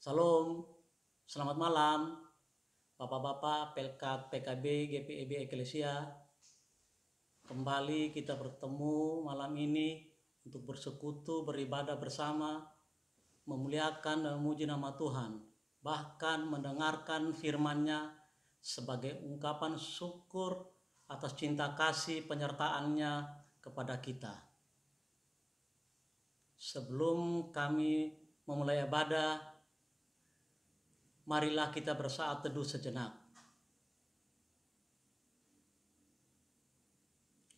Salam, selamat malam, Bapak-Bapak, Pelkat, PKB, GPIB Eklesia. Kembali kita bertemu malam ini untuk bersekutu, beribadah bersama, memuliakan dan memuji nama Tuhan, bahkan mendengarkan firman-Nya sebagai ungkapan syukur atas cinta kasih penyertaan-Nya kepada kita. Sebelum kami memulai ibadah, marilah kita bersaat teduh sejenak.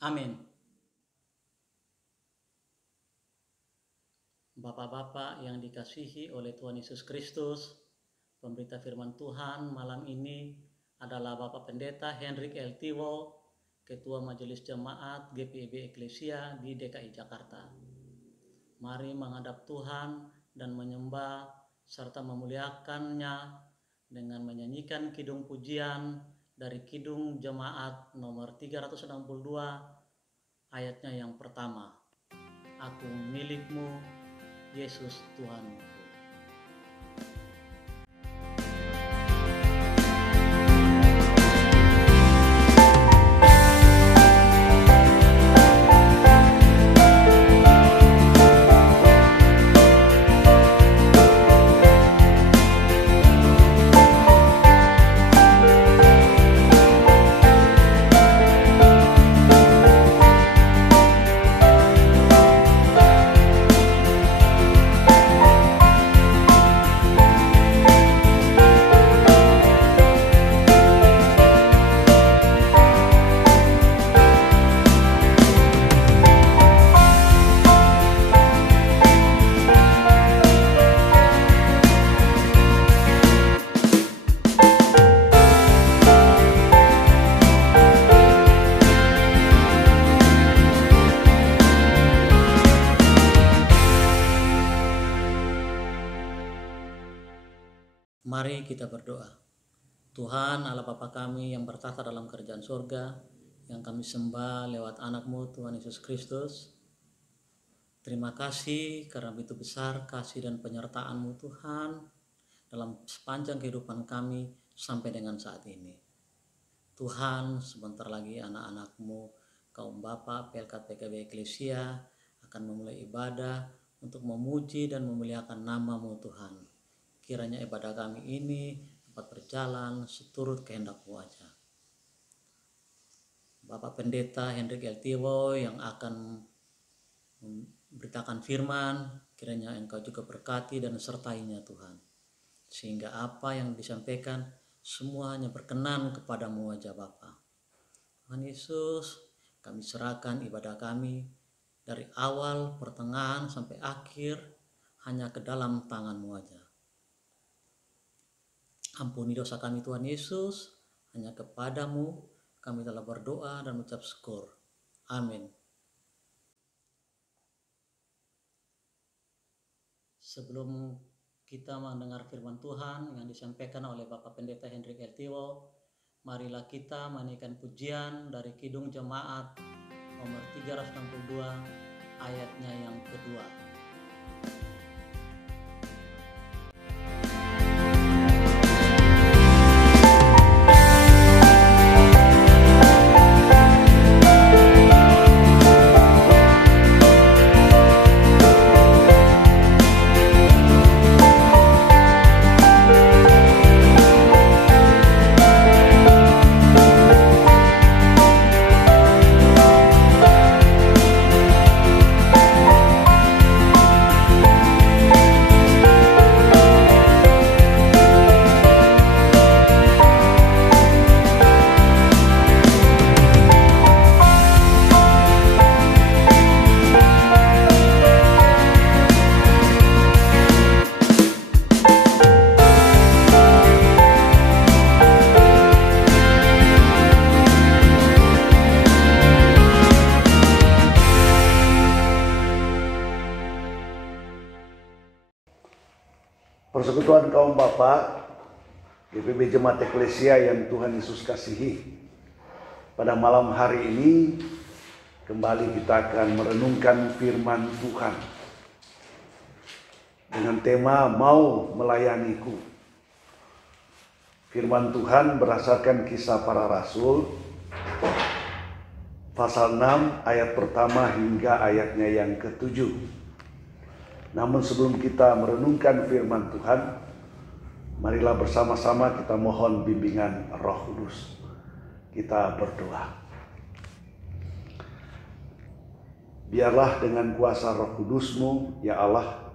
Amin. Bapak-bapak yang dikasihi oleh Tuhan Yesus Kristus, pemberita firman Tuhan malam ini adalah Bapak Pendeta Hendrik L. Tiwo, Ketua Majelis Jemaat GPIB Eklesia di DKI Jakarta. Mari menghadap Tuhan dan menyembah serta memuliakan-Nya dengan menyanyikan kidung pujian dari Kidung Jemaat nomor 362 ayatnya yang pertama. Aku milik-Mu, Yesus Tuhanku. Mari kita berdoa. Tuhan Allah Bapa kami yang bertahta dalam kerajaan surga, yang kami sembah lewat anak-Mu Tuhan Yesus Kristus. Terima kasih karena begitu besar kasih dan penyertaan-Mu Tuhan dalam sepanjang kehidupan kami sampai dengan saat ini. Tuhan, sebentar lagi anak-anak-Mu, kaum Bapak, Pelkat PKB Eklesia akan memulai ibadah untuk memuji dan memuliakan nama-Mu Tuhan. Kiranya ibadah kami ini dapat berjalan seturut kehendak-Mu aja. Bapak Pendeta Hendrik L. Tiwo yang akan memberitakan firman, kiranya Engkau juga berkati dan sertainya Tuhan. Sehingga apa yang disampaikan semuanya berkenan kepadamu aja Bapa. Tuhan Yesus, kami serahkan ibadah kami dari awal, pertengahan sampai akhir hanya ke dalam tangan-Mu aja. Ampuni dosa kami Tuhan Yesus, hanya kepadamu kami telah berdoa dan mengucap syukur. Amin. Sebelum kita mendengar firman Tuhan yang disampaikan oleh Bapak Pendeta Hendrik L. Tiwo, marilah kita menaikkan pujian dari Kidung Jemaat nomor 362 ayatnya yang kedua. Persekutuan kaum Bapak GPIB Jemaat Eklesia yang Tuhan Yesus kasihi, pada malam hari ini kembali kita akan merenungkan firman Tuhan. dengan tema mau melayaniku. Firman Tuhan berdasarkan Kisah Para Rasul pasal 6 ayat pertama hingga ayatnya yang ke-7. Namun sebelum kita merenungkan firman Tuhan, marilah bersama-sama kita mohon bimbingan Roh Kudus. Kita berdoa. Biarlah dengan kuasa Roh Kudus-Mu, ya Allah,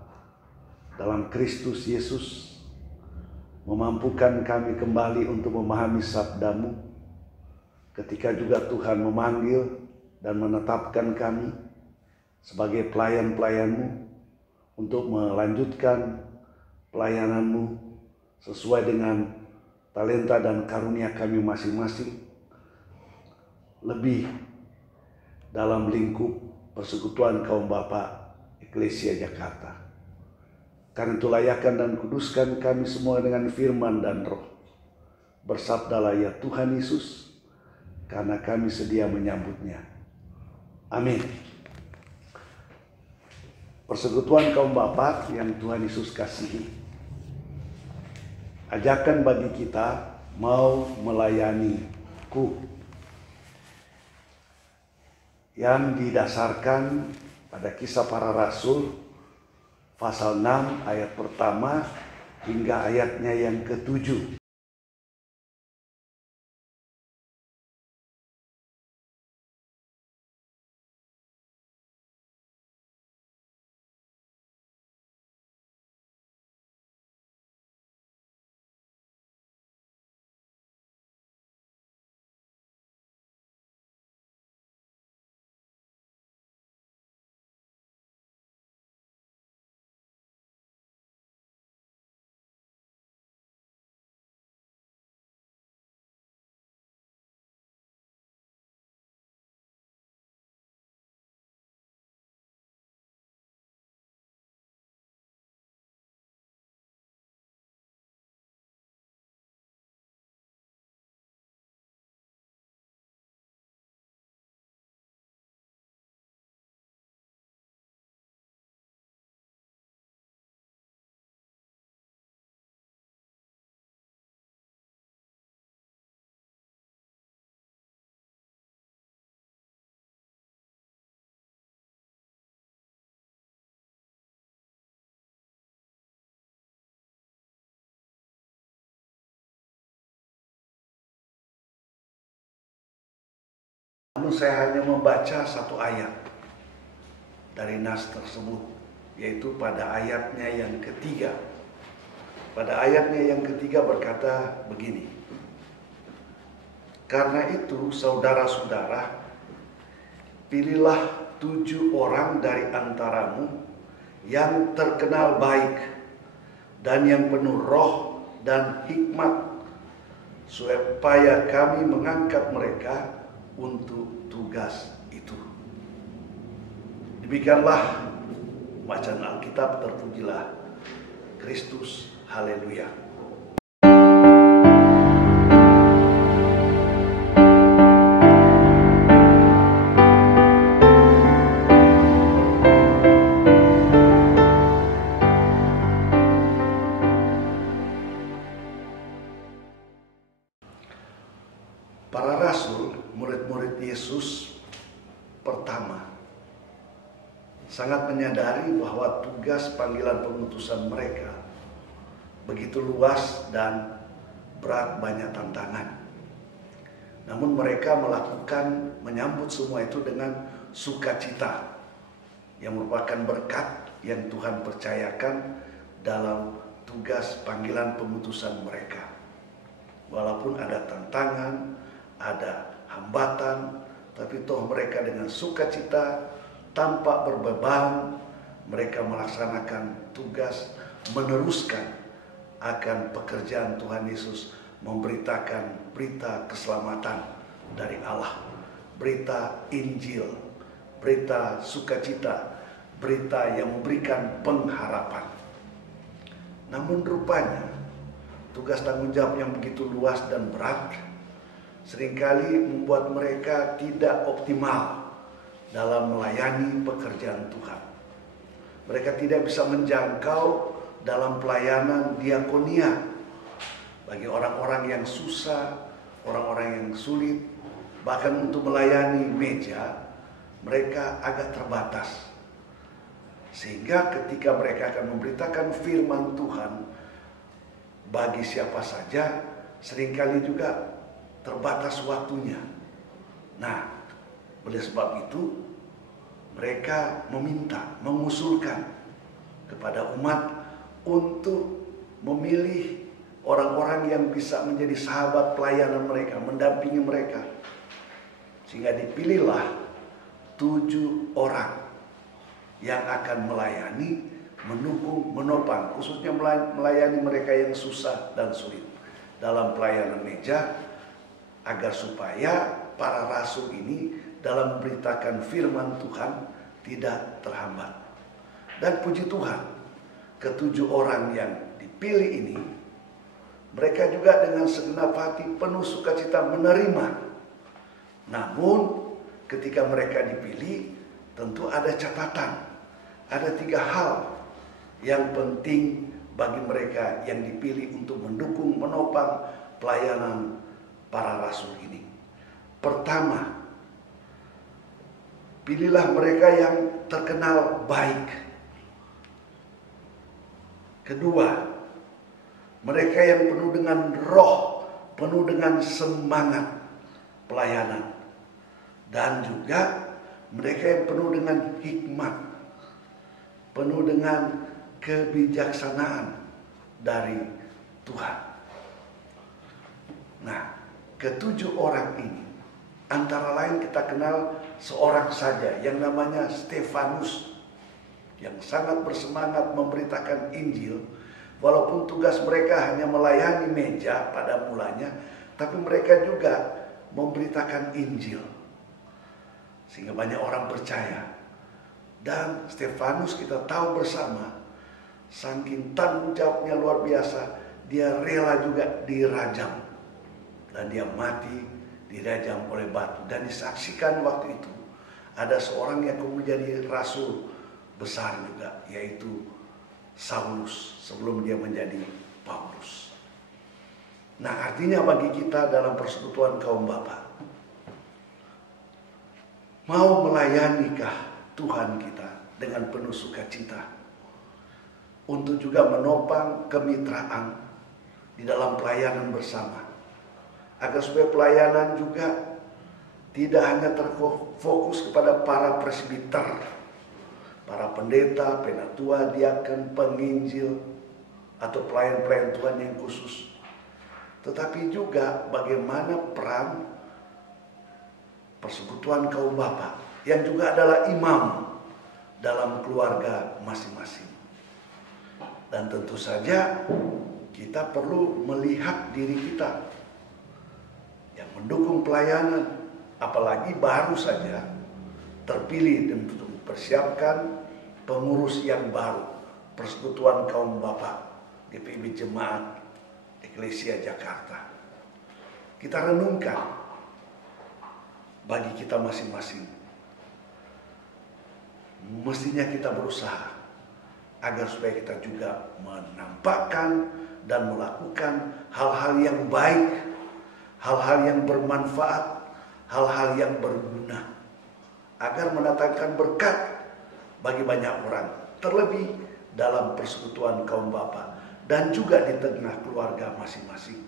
dalam Kristus Yesus, memampukan kami kembali untuk memahami sabda-Mu, ketika juga Tuhan memanggil dan menetapkan kami sebagai pelayan-pelayan-Mu untuk melanjutkan pelayanan-Mu sesuai dengan talenta dan karunia kami masing-masing, lebih dalam lingkup persekutuan kaum Bapa Eklesia Jakarta. Karena itu layakan dan kuduskan kami semua dengan firman dan roh. Bersabdalah ya Tuhan Yesus, karena kami sedia menyambutnya. Amin. Persekutuan kaum Bapa yang Tuhan Yesus kasihi, ajakan bagi kita mau melayaniku, yang didasarkan pada Kisah Para Rasul pasal 6 ayat pertama hingga ayatnya yang ke-7. Namun saya hanya membaca satu ayat dari nas tersebut, yaitu pada ayatnya yang ketiga. Pada ayatnya yang ketiga berkata begini, karena itu saudara-saudara, pilihlah 7 orang dari antaramu yang terkenal baik dan yang penuh roh dan hikmat, supaya kami mengangkat mereka untuk tugas itu. Demikianlah bacaan Alkitab. Terpujilah Kristus. Haleluya. Para rasul, murid-murid Yesus pertama, sangat menyadari bahwa tugas panggilan pengutusan mereka begitu luas dan berat, banyak tantangan. Namun mereka menyambut semua itu dengan sukacita, yang merupakan berkat yang Tuhan percayakan dalam tugas panggilan pengutusan mereka. Walaupun ada tantangan, ada hambatan, tapi toh mereka dengan sukacita, tanpa berbeban, mereka melaksanakan tugas, meneruskan akan pekerjaan Tuhan Yesus, memberitakan berita keselamatan dari Allah, berita Injil, berita sukacita, berita yang memberikan pengharapan. Namun rupanya tugas tanggung jawab yang begitu luas dan berat seringkali membuat mereka tidak optimal dalam melayani pekerjaan Tuhan. Mereka tidak bisa menjangkau dalam pelayanan diakonia bagi orang-orang yang susah, orang-orang yang sulit. Bahkan untuk melayani meja, mereka agak terbatas. Sehingga ketika mereka akan memberitakan firman Tuhan bagi siapa saja, seringkali juga terbatas waktunya. Nah, oleh sebab itu mereka mengusulkan kepada umat untuk memilih orang-orang yang bisa menjadi sahabat pelayanan mereka, mendampingi mereka. Sehingga dipilihlah 7 orang yang akan melayani, mendukung, menopang, khususnya melayani mereka yang susah dan sulit dalam pelayanan meja, agar supaya para rasul ini dalam memberitakan firman Tuhan tidak terhambat. Dan puji Tuhan, ke-7 orang yang dipilih ini, mereka juga dengan segenap hati penuh sukacita menerima. Namun ketika mereka dipilih, tentu ada catatan. Ada 3 hal yang penting bagi mereka yang dipilih untuk mendukung, menopang pelayanan para rasul ini. Pertama, pilihlah mereka yang terkenal baik. Kedua, mereka yang penuh dengan roh, penuh dengan semangat pelayanan. Dan juga mereka yang penuh dengan hikmat, penuh dengan kebijaksanaan dari Tuhan. Nah, ke-7 orang ini, antara lain kita kenal seorang saja yang namanya Stefanus, yang sangat bersemangat memberitakan Injil. Walaupun tugas mereka hanya melayani meja pada mulanya, tapi mereka juga memberitakan Injil, sehingga banyak orang percaya. Dan Stefanus kita tahu bersama, saking tanggung jawabnya luar biasa, dia rela juga dirajam. Dan dia mati dirajam oleh batu. Dan disaksikan waktu itu ada seorang yang kemudian jadi rasul besar juga, yaitu Saulus, sebelum dia menjadi Paulus. Nah, artinya bagi kita dalam persekutuan kaum bapa, mau melayanikah Tuhan kita dengan penuh sukacita, untuk juga menopang kemitraan di dalam pelayanan bersama, agar supaya pelayanan juga tidak hanya terfokus kepada para presbiter, para pendeta, penatua, diaken, penginjil, atau pelayan-pelayan Tuhan yang khusus, tetapi juga bagaimana peran persekutuan kaum bapa yang juga adalah imam dalam keluarga masing-masing. Dan tentu saja kita perlu melihat diri kita yang mendukung pelayanan, apalagi baru saja terpilih dan untuk mempersiapkan pengurus yang baru persekutuan kaum bapa GPIB Jemaat Eklesia Jakarta. Kita renungkan bagi kita masing-masing, mestinya kita berusaha agar supaya kita juga menampakkan dan melakukan hal-hal yang baik, hal-hal yang bermanfaat, hal-hal yang berguna, agar mendatangkan berkat bagi banyak orang, terlebih dalam persekutuan kaum bapa dan juga di tengah keluarga masing-masing.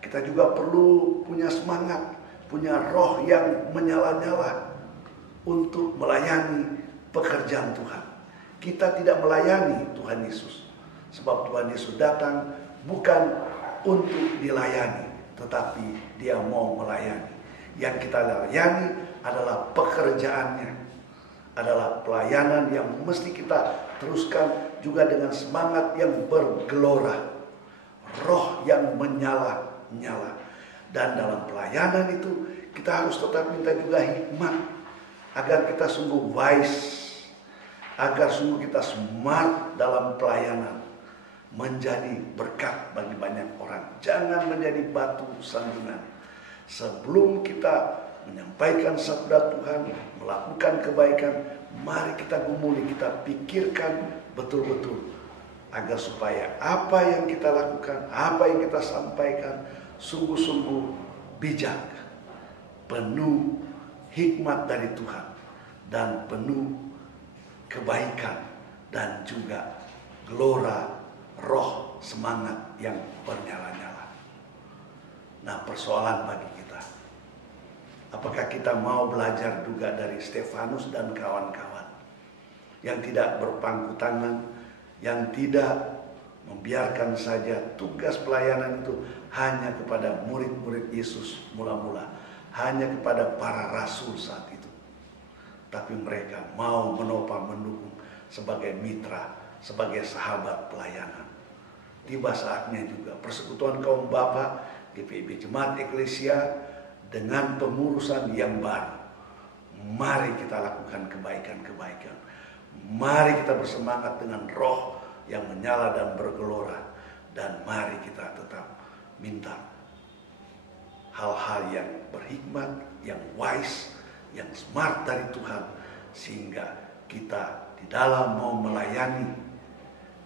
Kita juga perlu punya semangat, punya roh yang menyala-nyala untuk melayani pekerjaan Tuhan. Kita tidak melayani Tuhan Yesus, sebab Tuhan Yesus datang bukan untuk dilayani, tetapi dia mau melayani. Yang kita layani adalah pekerjaannya, adalah pelayanan yang mesti kita teruskan juga dengan semangat yang bergelora, roh yang menyala-nyala. Dan dalam pelayanan itu kita harus tetap minta juga hikmat, agar kita sungguh wise, agar sungguh kita smart dalam pelayanan, menjadi berkat bagi banyak orang. Jangan menjadi batu sandungan. Sebelum kita menyampaikan sabda Tuhan, melakukan kebaikan, mari kita gumuli, kita pikirkan betul-betul agar supaya apa yang kita lakukan, apa yang kita sampaikan sungguh-sungguh bijak, penuh hikmat dari Tuhan, dan penuh kebaikan dan juga gelora roh semangat yang bernyala-nyala. Nah, persoalan bagi kita, apakah kita mau belajar juga dari Stefanus dan kawan-kawan yang tidak berpangku tangan, yang tidak membiarkan saja tugas pelayanan itu hanya kepada murid-murid Yesus mula-mula, hanya kepada para rasul saat itu. Tapi mereka mau menopang, mendukung sebagai mitra, sebagai sahabat pelayanan. Tiba saatnya juga persekutuan kaum bapa GPIB Jemaat Eklesia dengan pengurusan yang baru. Mari kita lakukan kebaikan-kebaikan. Mari kita bersemangat dengan roh yang menyala dan bergelora. Dan mari kita tetap minta hal-hal yang berhikmat, yang wise, yang smart dari Tuhan. Sehingga kita di dalam mau melayani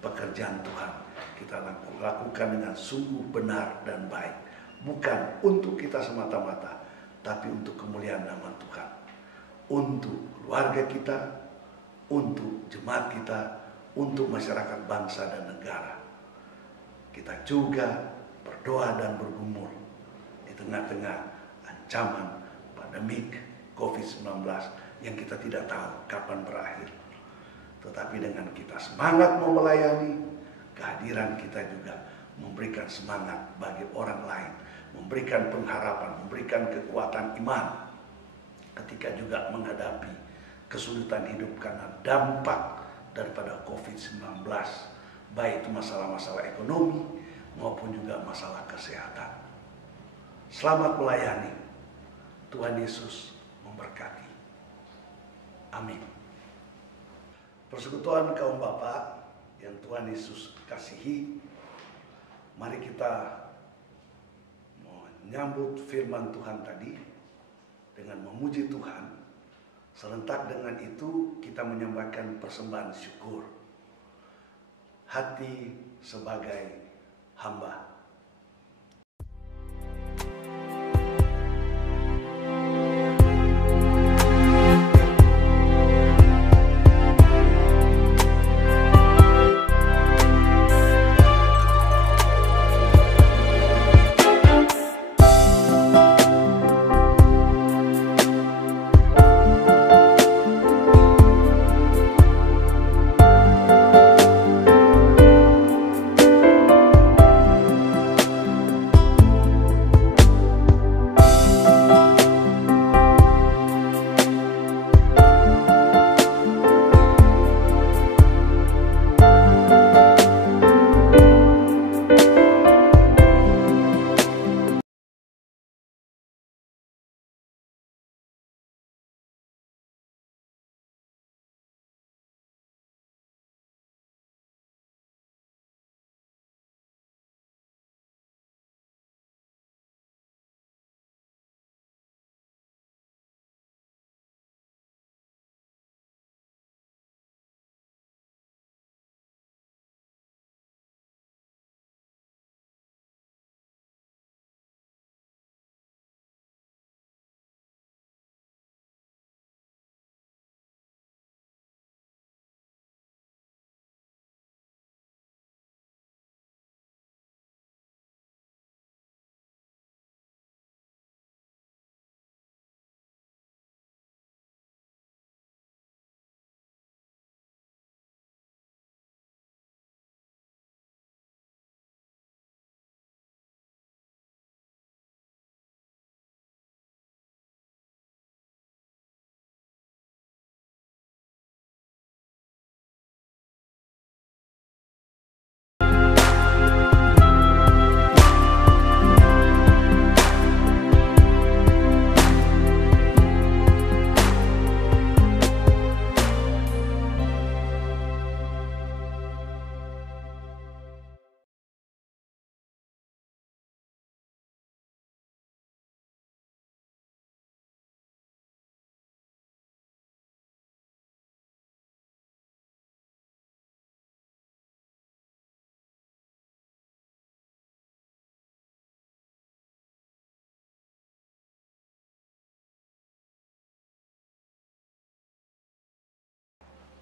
pekerjaan Tuhan, kita lakukan dengan sungguh benar dan baik. Bukan untuk kita semata-mata, tapi untuk kemuliaan nama Tuhan. Untuk keluarga kita, untuk jemaat kita, untuk masyarakat bangsa dan negara. Kita juga berdoa dan bergumul di tengah-tengah ancaman pandemik COVID-19 yang kita tidak tahu kapan berakhir. Tetapi dengan kita semangat mau melayani, kehadiran kita juga memberikan semangat bagi orang lain, memberikan pengharapan, memberikan kekuatan iman ketika juga menghadapi kesulitan hidup karena dampak daripada COVID-19, baik itu masalah-masalah ekonomi maupun juga masalah kesehatan. Selamat melayani. Tuhan Yesus memberkati. Amin. Persekutuan kaum bapa yang Tuhan Yesus kasihi, mari kita menyambut firman Tuhan tadi dengan memuji Tuhan. Serentak dengan itu kita menyampaikan persembahan syukur. Hati sebagai hamba.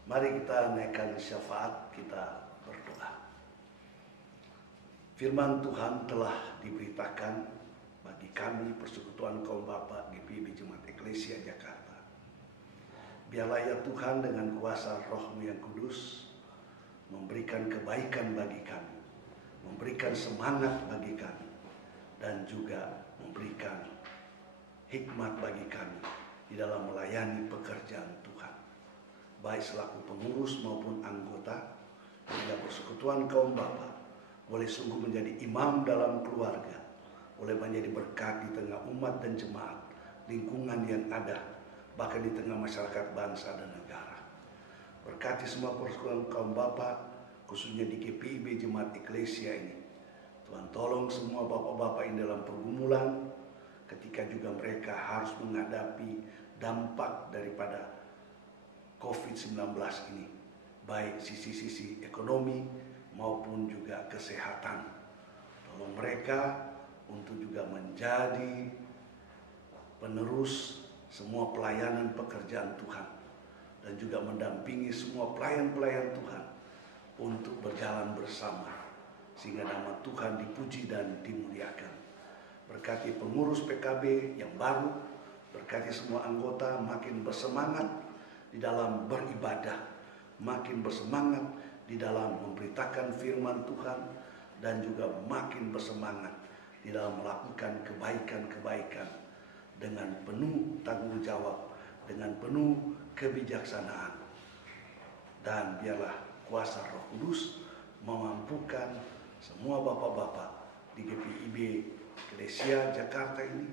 Mari kita naikkan syafaat, kita berdoa. Firman Tuhan telah diberitakan bagi kami Persekutuan Kaum Bapa GPIB Jemaat Eklesia Jakarta. Biarlah ya Tuhan dengan kuasa Roh-Mu yang kudus memberikan kebaikan bagi kami, memberikan semangat bagi kami, dan juga memberikan hikmat bagi kami di dalam melayani pekerjaan Tuhan. Baik selaku pengurus maupun anggota, hingga Persekutuan Kaum Bapa boleh sungguh menjadi imam dalam keluarga, boleh menjadi berkat di tengah umat dan jemaat, lingkungan yang ada, bahkan di tengah masyarakat bangsa dan negara. Berkati semua Persekutuan Kaum Bapa, khususnya di GPIB Jemaat Eklesia ini. Tuhan tolong semua bapak-bapak yang dalam pergumulan, ketika juga mereka harus menghadapi dampak daripada COVID-19 ini, baik sisi-sisi ekonomi maupun juga kesehatan. Tolong mereka untuk juga menjadi penerus semua pelayanan pekerjaan Tuhan, dan juga mendampingi semua pelayan-pelayan Tuhan untuk berjalan bersama, sehingga nama Tuhan dipuji dan dimuliakan. Berkati pengurus PKB yang baru, berkati semua anggota makin bersemangat di dalam beribadah, makin bersemangat di dalam memberitakan firman Tuhan, dan juga makin bersemangat di dalam melakukan kebaikan-kebaikan dengan penuh tanggung jawab, dengan penuh kebijaksanaan. Dan biarlah kuasa Roh Kudus memampukan semua bapak-bapak di GPIB Eklesia Jakarta ini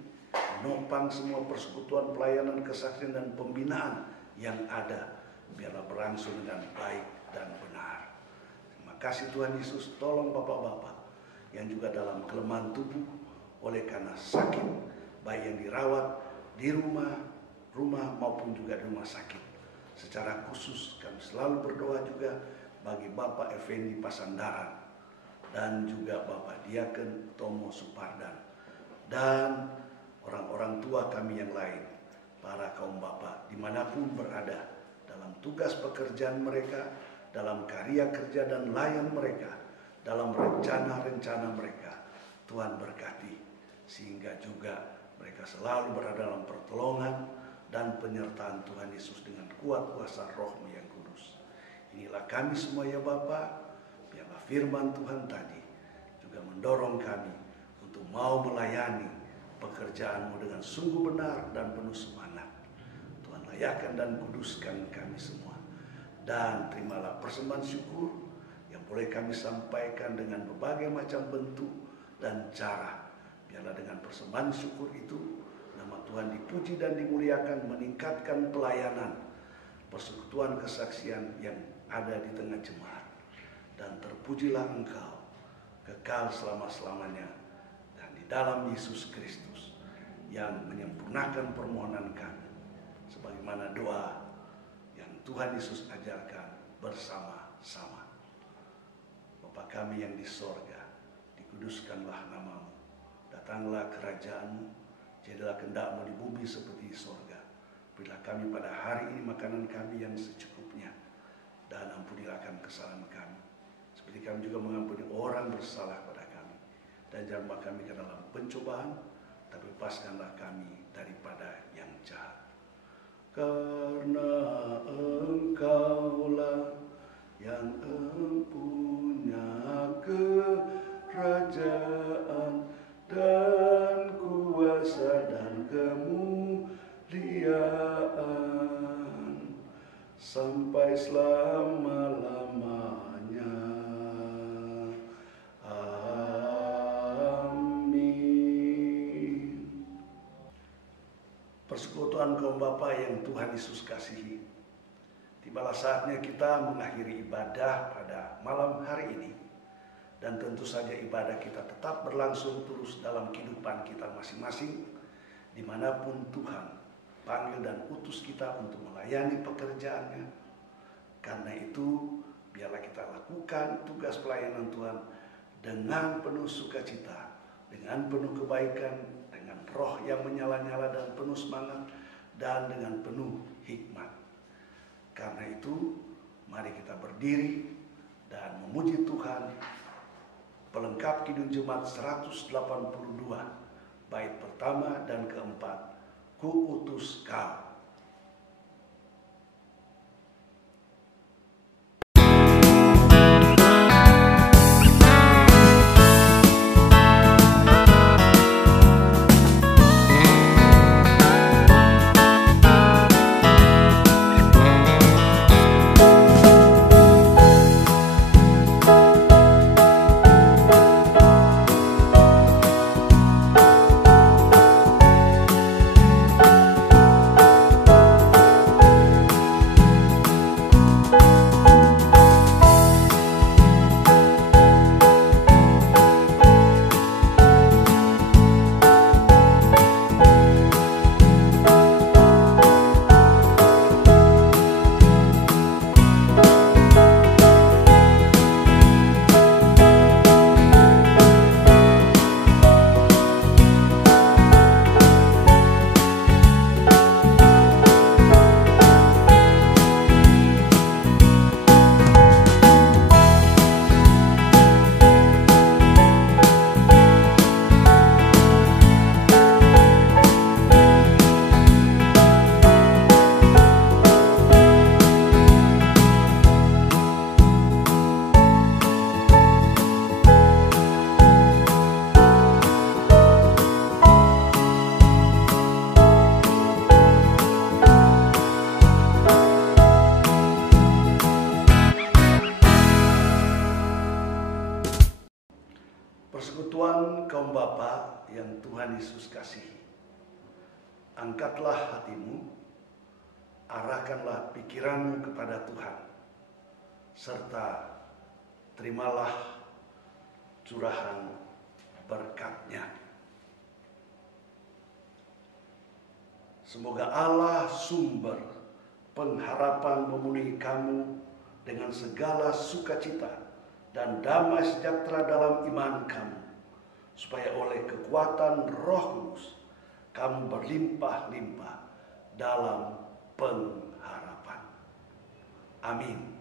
menopang semua persekutuan pelayanan, kesaksian, dan pembinaan yang ada, biarlah berlangsung dengan baik dan benar. Terima kasih Tuhan Yesus. Tolong bapak-bapak yang juga dalam kelemahan tubuh oleh karena sakit, baik yang dirawat di rumah maupun juga di rumah sakit. Secara khusus kami selalu berdoa juga bagi Bapak Effendi Pasandaran dan juga Bapak Diaken Tomo Supardan dan orang-orang tua kami yang lain, para kaum bapak dimanapun berada, dalam tugas pekerjaan mereka, dalam karya kerja dan layan mereka, dalam rencana-rencana mereka. Tuhan berkati, sehingga juga mereka selalu berada dalam pertolongan dan penyertaan Tuhan Yesus dengan kuat kuasa Roh-Mu yang kudus. Inilah kami semua ya Bapa, biarlah firman Tuhan tadi juga mendorong kami untuk mau melayani pekerjaan-Mu dengan sungguh benar dan penuh semangat. Tuhan layakkan dan kuduskan kami semua. Dan terimalah persembahan syukur yang boleh kami sampaikan dengan berbagai macam bentuk dan cara. Biarlah dengan persembahan syukur itu nama Tuhan dipuji dan dimuliakan, meningkatkan pelayanan persekutuan kesaksian yang ada di tengah jemaat. Dan terpujilah Engkau kekal selama-selamanya, dan di dalam Yesus Kristus yang menyempurnakan permohonan kami, sebagaimana doa yang Tuhan Yesus ajarkan bersama-sama. Bapa kami yang di sorga, dikuduskanlah nama-Mu, datanglah kerajaan-Mu, jadilah kehendak-Mu di bumi seperti di sorga. Berilah kami pada hari ini makanan kami yang secukupnya, dan ampunilah kami kesalahan kami, seperti kami juga mengampuni orang bersalah pada kami. Dan jangan bawa kami ke dalam pencobaan, tapi lepaskanlah kami daripada yang jahat. Karena Engkaulah yang empunya kerajaan dan kuasa dan kemuliaan sampai selama-lamanya. Amin. Persekutuan kaum Bapa yang Tuhan Yesus kasihi, tibalah saatnya kita mengakhiri ibadah pada malam hari ini. Dan tentu saja ibadah kita tetap berlangsung terus dalam kehidupan kita masing-masing, dimanapun Tuhan panggil dan utus kita untuk melayani pekerjaannya. Karena itu, biarlah kita lakukan tugas pelayanan Tuhan dengan penuh sukacita, dengan penuh kebaikan, dengan roh yang menyala-nyala dan penuh semangat, dan dengan penuh hikmat. Karena itu, Mari kita berdiri dan memuji Tuhan. Pelengkap Kidung Jemaat 182, bait pertama dan keempat, Ku utus kau. Persekutuan kaum bapa yang Tuhan Yesus kasihi, angkatlah hatimu, arahkanlah pikiranmu kepada Tuhan, serta terimalah curahan berkat-Nya. Semoga Allah sumber pengharapan memenuhi kamu dengan segala sukacita dan damai sejahtera dalam iman kamu, supaya oleh kekuatan Roh Kudus kamu berlimpah-limpah dalam pengharapan. Amin.